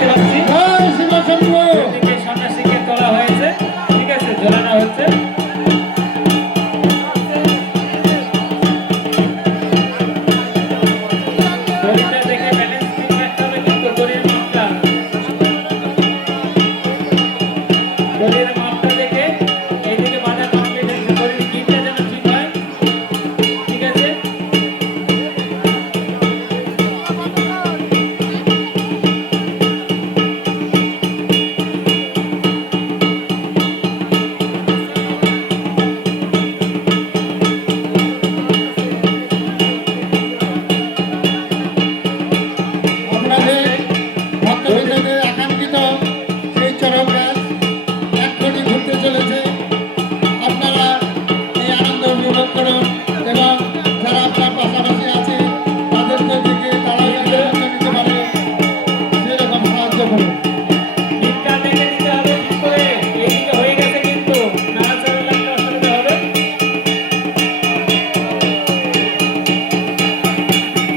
দেখতে পাচ্ছি দুদিকে সন্ন্যাসীকে তোলা হয়েছে, ঠিক আছে, ঝোলানো হচ্ছে। দড়িটা দেখে ব্যালেন্স ঠিক রাখতে হবে কিন্তু দড়ির মাপটা দেখে এইদিকে বাঁধা কমপ্লিট হয়েছে। দড়ির গিটটা যেন ঠিক হয়, ঠিক আছে। গিটটা দেখে দিতে হবে ঠিক করে। এইদিকে হয়ে গেছে কিন্তু নাড়াচাড়া লাগলে অসুবিধা হবে।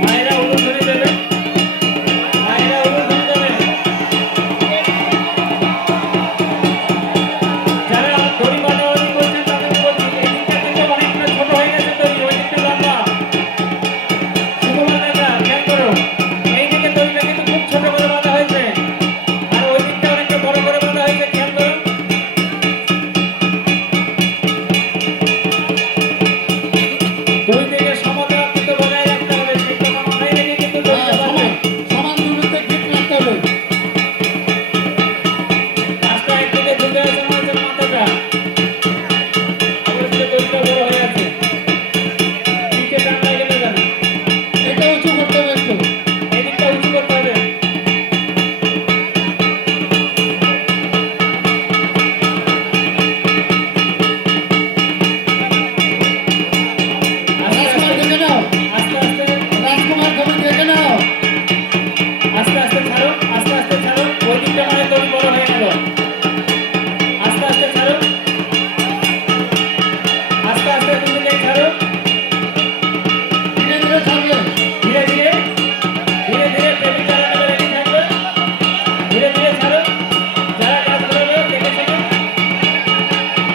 মায়েরা উলু ধরে দেবে, মায়েরা উলু ধরে দেবে। যারা দড়ি বাঁধাবাঁধি করছেন তাদের বলছি এদিকটা কিন্তু অনেকটা ছোট হয়ে গেছে দড়ি, ওই দিকটা লম্বা। শুধুমাত্র খেয়াল করো, এইদিকে দড়িটা কিন্তু খুব ছোট করে বাঁধা হয়েছে, আর ওই দিকটা অনেকটা বড় করে বাঁধা হয়েছে, খেয়াল করো। দুই দিকে সমতা কিন্তু বজায় রাখতে হবে, সেই কথা মাথায় রেখে কিন্তু দড়িটা বাঁধবে। মাছটা একদিকে ঝুঁকে আছে মাছের মাথাটা, অপরদিকে দড়িটা বড় হয়ে আছে, নিচে টান লাগে না যেন। এদিকটা উঁচু করতে হবে। আস্তে আস্তে ছাড়ো, আস্তে আস্তে ছাড়ো। ওই দিকটা মানে দড়ি বড় হয়ে গেল। আস্তে আস্তে ছাড়ো, আস্তে আস্তে দুদিকে ছাড়ো। ধীরে ধীরে টেবিল চালানো রেডি থাকবে। ধীরে ধীরে ছাড়ো। যারা কাজ করবে দেখে থেকে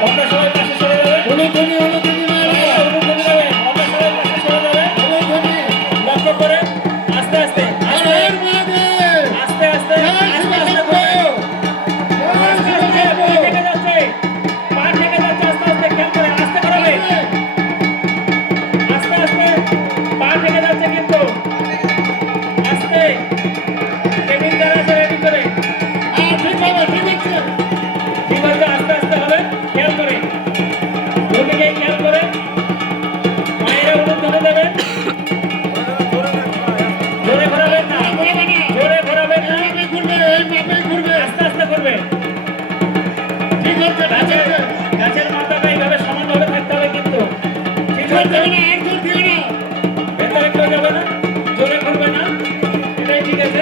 অন্য সবাই পাশে সরে যাবে। অন্য সবাই পাশে সরে যাবে। লক্ষ্য করে আস্তে আস্তে গাছের মাথাটা এইভাবে সমানভাবে থাকতে হবে কিন্তু, ঠিক আছে। ভেতরে কেউ যাবে না, জোরে ঘুরবে না, এটাই ঠিক আছে।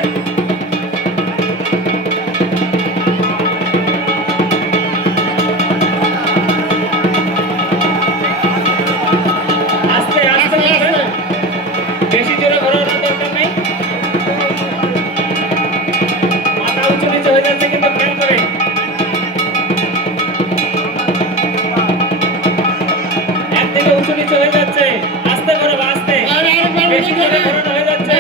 আস্তে আস্তে বেশি জোরে ঘোরানোর দরকার নেই। মাথা উঁচু নিচে হয়ে যাচ্ছে কিন্তু, খেয়াল করে। একদিকে উঁচু নিচু হয়ে যাচ্ছে, আস্তে করো, আস্তে। বেশি জোরে ঘোরানো হয়ে যাচ্ছে।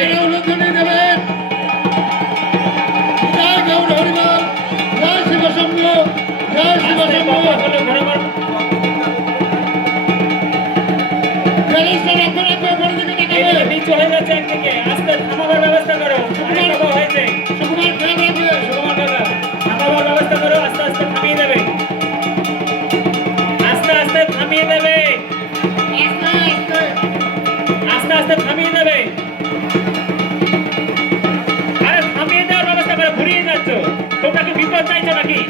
নিচু হয়ে যাচ্ছে একদিকে, আস্তে থামাবার ব্যবস্থা করো। হয়েছে সুকুমার দাদা, থামাবার ব্যবস্থা করো। আস্তে আস্তে থামিয়ে দেবে, আস্তে আস্তে থামিয়ে দেবে, আস্তে আস্তে থামিয়ে দেবে। আরে থামিয়ে দেওয়ার ব্যবস্থা করে, ঘুরিয়ে যাচ্ছ। তোমরা কি বিপদ চাইছো নাকি?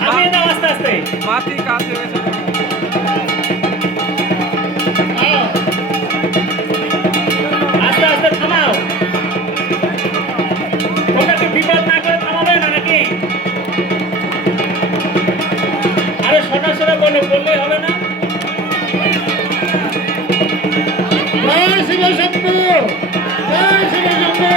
থামিয়ে দাও আস্তে আস্তে। আস্তে আস্তে থামাও। তোমরা কি বিপদ না করে থামাবে না নাকি? আরে সরাসরি বললেই হবে না। জয় শিব শম্ভু, জয় শিব শম্ভু।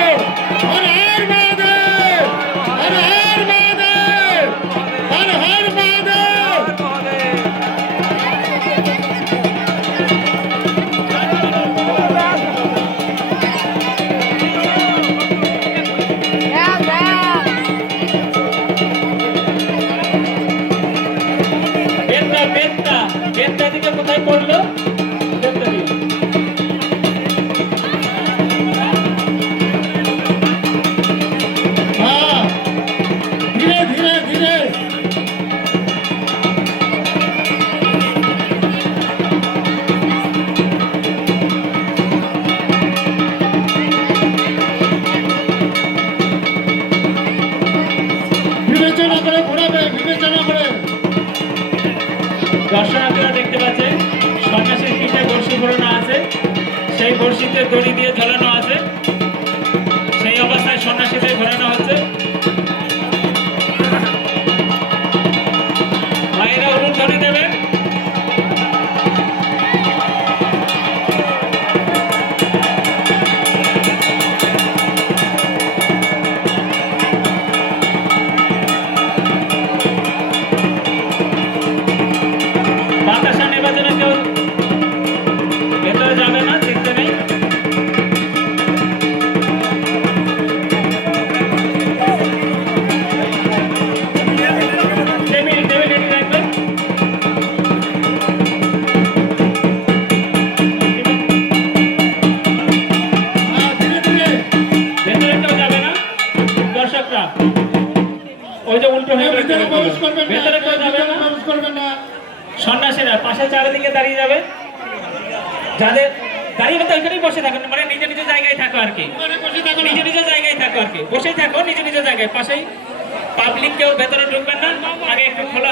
বর্ষিতে দড়ি দিয়ে ঝোলানো আছে, সেই অবস্থায় সন্ন্যাসীদের ঘোরানো হচ্ছে। ভাইয়েরা উলুধ্বনি দেবেন। বাতাসা নেবার জন্য কেউ ভেতরে যাবে না, দেখতে নেই। টেবিল টেবিল রেডি রাখবেন। ভেতরে কেউ যাবে না, দর্শকরা ওই যে উল্টো হয়ে ভেতরে কেউ যাবে না। সন্ন্যাসীরা পাশে চারিদিকে দাঁড়িয়ে যাবে, যাদের দাঁড়িয়ে তো এখানেই বসে থাকুন, মানে নিজ নিজ জায়গায় থাকো আর কি, নিজ নিজ জায়গায় থাকো আর কি, বসেই থাকো নিজ নিজ জায়গায়। পাশেই পাবলিক কেউ ভেতরে ঢুকবেন না, আগে একটু খোলা